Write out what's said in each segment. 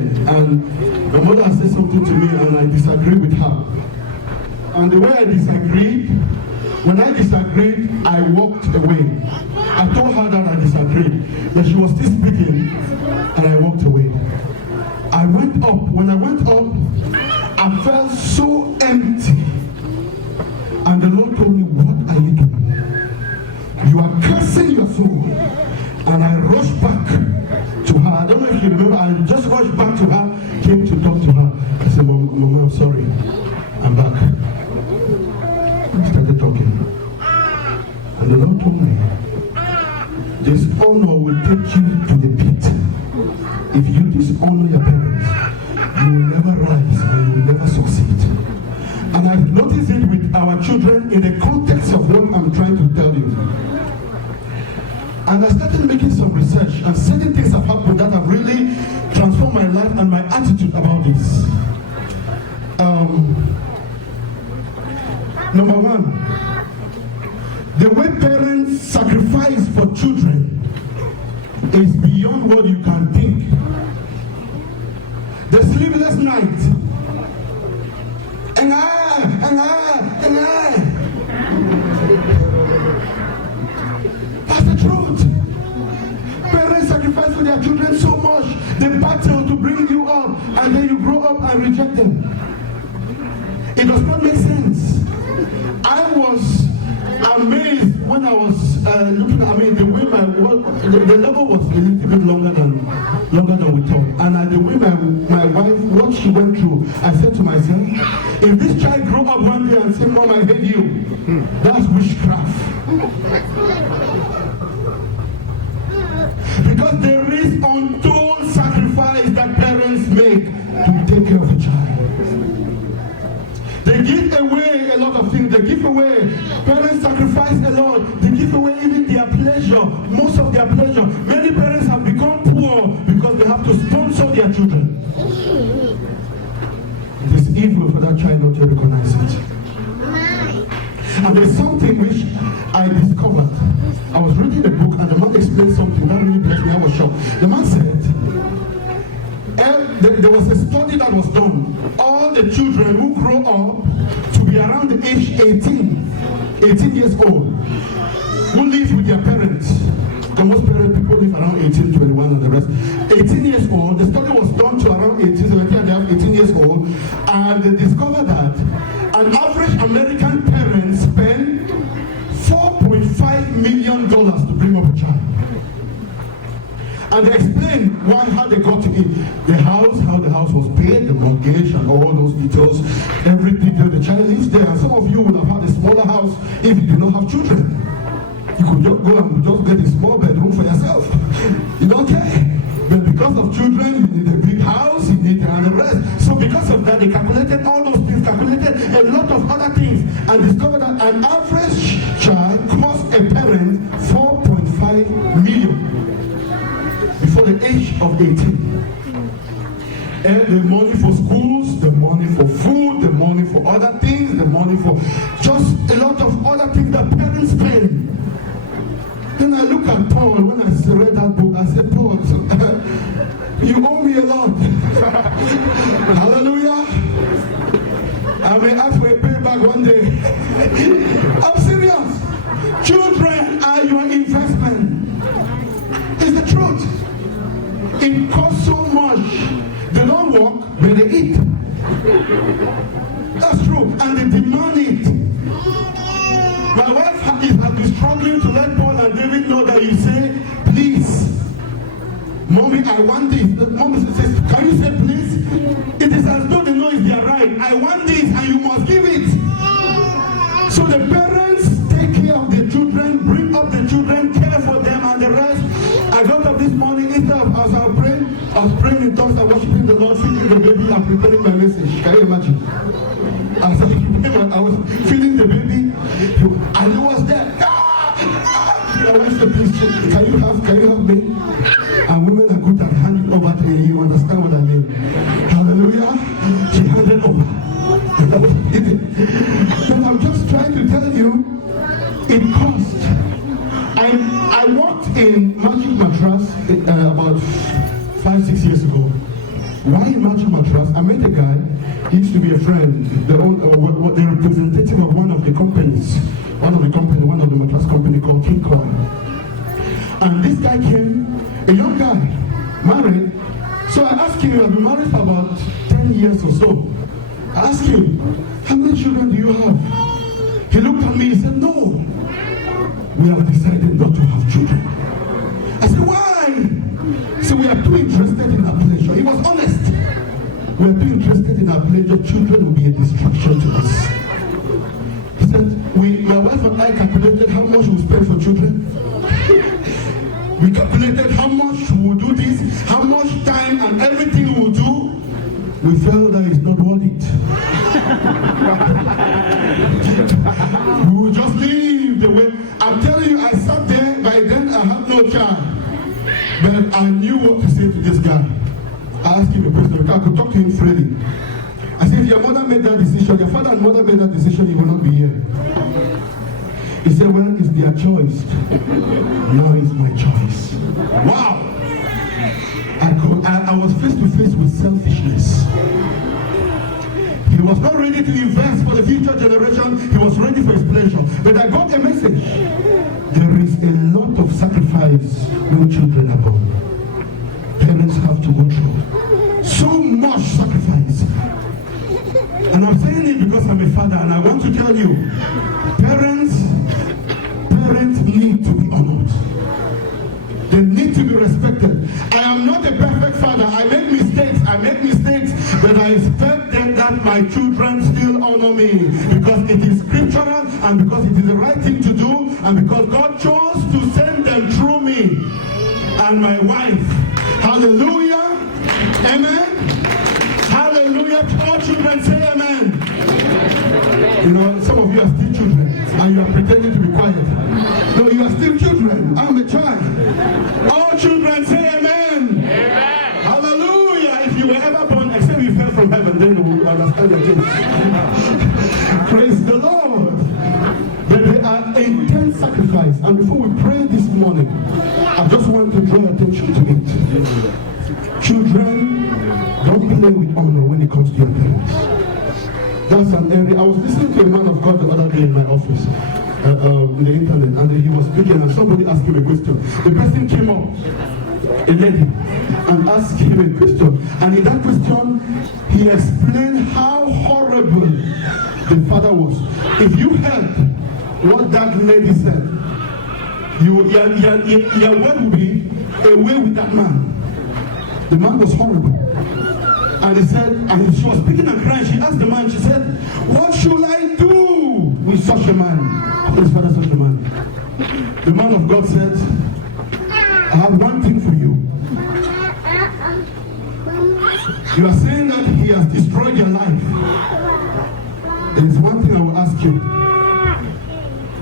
And my mother said something to me and I disagreed with her. And the way I disagreed, when I disagreed, I walked away. I told her that I disagreed, that she was still speaking, and I walked away. I went up. When I went up, I felt so empty. And the Lord told me, what are you doing? You are cursing your soul. And I rushed back to her. I don't know if you remember, I just rushed back to her, came to talk to her. I said, Mama, I'm sorry. I'm back. We started talking. And the Lord told me, dishonor will take you to the pit. If you dishonor your parents, you will never rise and you will never succeed. And I've noticed it with our children in the context of what I'm trying to tell you. And I started making some research, and certain things have happened that have really transformed my life and my attitude about this. Number one, the way parents sacrifice for children is beyond what you can think. The sleepless night, that's the truth. Parents sacrifice for their children so much. They battle to bring you up, and then you grow up and reject them. It does not make sense. I was amazed when I was looking at, the way the level was a little bit longer than we thought. And the way my wife, what she went through, I said to myself, if this child grow up one day and say, Mom, I hate you, that's witchcraft. Because there is untold sacrifice that parents make to take care of a child. They give away a lot of things. They give away. Parents sacrifice a lot. They give away even their pleasure, most of their pleasure. Many parents have become poor because they have to sponsor their children. It is evil for that child not to recognize it. And there's something which I discovered. I was reading a book and the man explained something that really blessed me. I was shocked. The man said, there was a study that was done. All the children who grow up to be around the age 18 years old, who live with their parents. Because most people live around 18, 21 and the rest. 18 years old, the study was done to around 18, 17 and a half, 18 years old, and they discovered that an average American parent spent $4.5 million to bring up a child. And they explained how they got to it. The house, how the house was paid, the mortgage and all those details, every detail. The child lives there. And some of you would have had a smaller house if you did not have children. You could just go and just get a small bedroom for yourself. You don't care. But because of children, you need a big house, you need and the rest. So because of that, they calculated all those things, calculated a lot of other things, and discovered that an average child costs a parent $4.5 million. Before the age of 18. And the money for schools, the money for food, the money for other things, the money for just a lot of other things that parents spend. Then I look at Paul, when I read that book, I said, Paul, you owe me a lot. Hallelujah. I may ask for a payback one day. I'm serious. Children are your investment. It's the truth. It costs so much. They don't work, but they eat. That's true. And they demand it. My wife has been struggling to let Paul and David know that you say, please, Mommy, I want this. Mommy says, can you say please? It is as though they know it's their right. I want this and you must give it. So the parents take care of their children, bring up the children, care for them and the rest. I got up this morning, instead of as I was praying in tongues and worshiping the Lord, feeding the baby and preparing my message. Can you imagine? As I was feeding the baby, and he was there. I went to please, can you help me? And women are good at handing over to you. You understand what I mean? Hallelujah. She handed over. But I'm just trying to tell you, it cost. I worked in Magic Mattress about 5-6 years ago. Why in Matthew Mattress? I met a guy, he used to be a friend, the representative of one of the mattress company called King Kong. And this guy came, a young guy, married. So I asked him, I've been married for about 10 years or so. I asked him, how many children do you have? He looked at me, he said, no, we have decided not to have children. I said, why? So we are too interested in our pleasure. He was honest. We are too interested in our pleasure. Children will be a distraction to us. He said, my wife and I calculated how much we spend for children. We calculated how much we will do this, how much time and everything we will do. We felt that it's not worth it. We will just leave the way. I'm telling you, I sat there, by then I had no child. But I knew what to say to this guy. I asked him a question because I could talk to him freely. I said, if your mother made that decision, your father and mother made that decision, you will not be here. He said, well, it's their choice. Now it's my choice. Wow! I was face to face with selfishness. He was not ready to invest for the future generation. He was ready for his pleasure. But I got a message. There is a lot of sacrifice when children are born. Parents have to go through so much sacrifice. And I'm saying it because I'm a father, and I want to tell you, parents need to be honored. They need to be respected. I am not a perfect father. I make mistakes, but I expect that my children still honor me because it is scriptural and because it is the right thing to do and because God chose to send them through me and my wife. Hallelujah. Amen. Hallelujah. All children say amen. You know, some of you are still children and you are pretending to be quiet. No, you are still children. I'm a child. All children say amen. Amen. Hallelujah. If you were ever born, except you fell from heaven, then we will understand your case. Praise the Lord. But they are intense sacrifice. And before we pray this morning, I just want to draw attention to it. Children, don't play with honor when it comes to your parents. That's an area. I was listening to a man of God the other day in my office, in the internet, and he was speaking, and somebody asked him a question. The person came up, a lady, and asked him a question. And in that question, he explained how horrible the father was. If you heard what that lady said, your word would be away with that man. The man was horrible. And he said, and she was speaking and crying. She asked the man, she said, what should I do with such a man? What is father such a man? The man of God said, I have one thing for you. You are saying that he has destroyed your life. There is one thing I will ask you.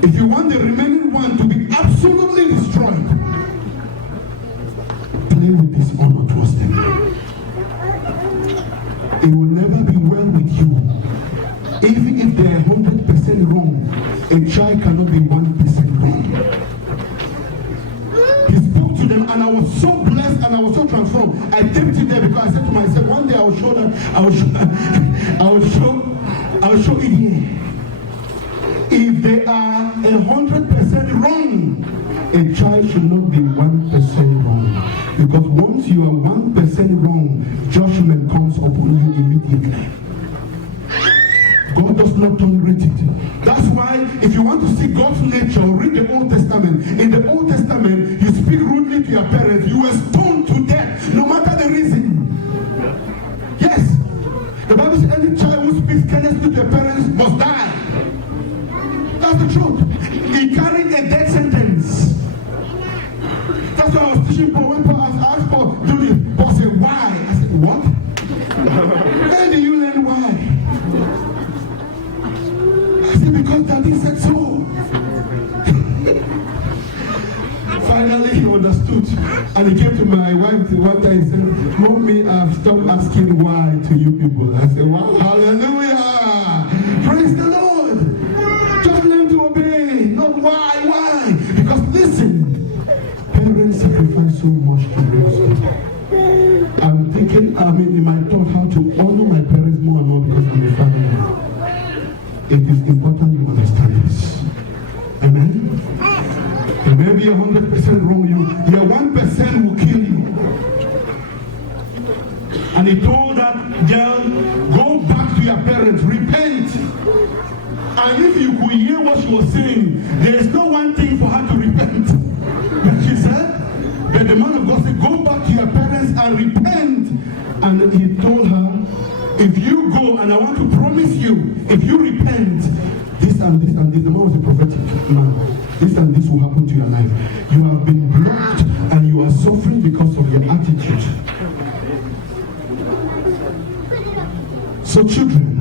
If you want the remaining one to be absolutely destroyed, play with this honor towards them. It will never be well with you. Even if they are 100% wrong, a child cannot be 1% wrong. He spoke to them, and I was so blessed and I was so transformed. I taped it there because I said to myself, one day I will show them, I will show it here. If they are 100% wrong, a child should not be 1% wrong. Because once you are 1% wrong, judgment comes upon you immediately. God does not tolerate it. That's why if you want to see God's nature, read the Old Testament. In the Old Testament, you speak rudely to your parents, you were stoned to death, no matter the reason. Yes. The Bible says any child who speaks carelessly to their parents must die. That's the truth. He carried a death sentence. That's why I was teaching Paul. When Paul asked Paul, do this, Paul said, why? I said, what? Where do you learn why? I said, because Daddy said so. Finally, he understood. And he came to my wife one day and said, Mommy, I've stopped asking why to you people. I said, wow, hallelujah. Praise the Lord. Just learn to obey, not why. Because parents sacrifice so much to raise us. I'm thinking, in my I taught how to honor my parents more and more because I'm a father now. It is important you understand this. Amen? You may be 100% wrong. Your 1% will kill you. And he told that girl, go back to your parents, repent. And if you could hear what she was saying, there is no one thing for her to repent. But she said, but the man of God said, go back to your parents and repent. And he told her, if you go, and I want to promise you, if you repent, this and this and this, the man was a prophetic man, this and this will happen to your life. You have been blocked and you are suffering because of your attitude. So children,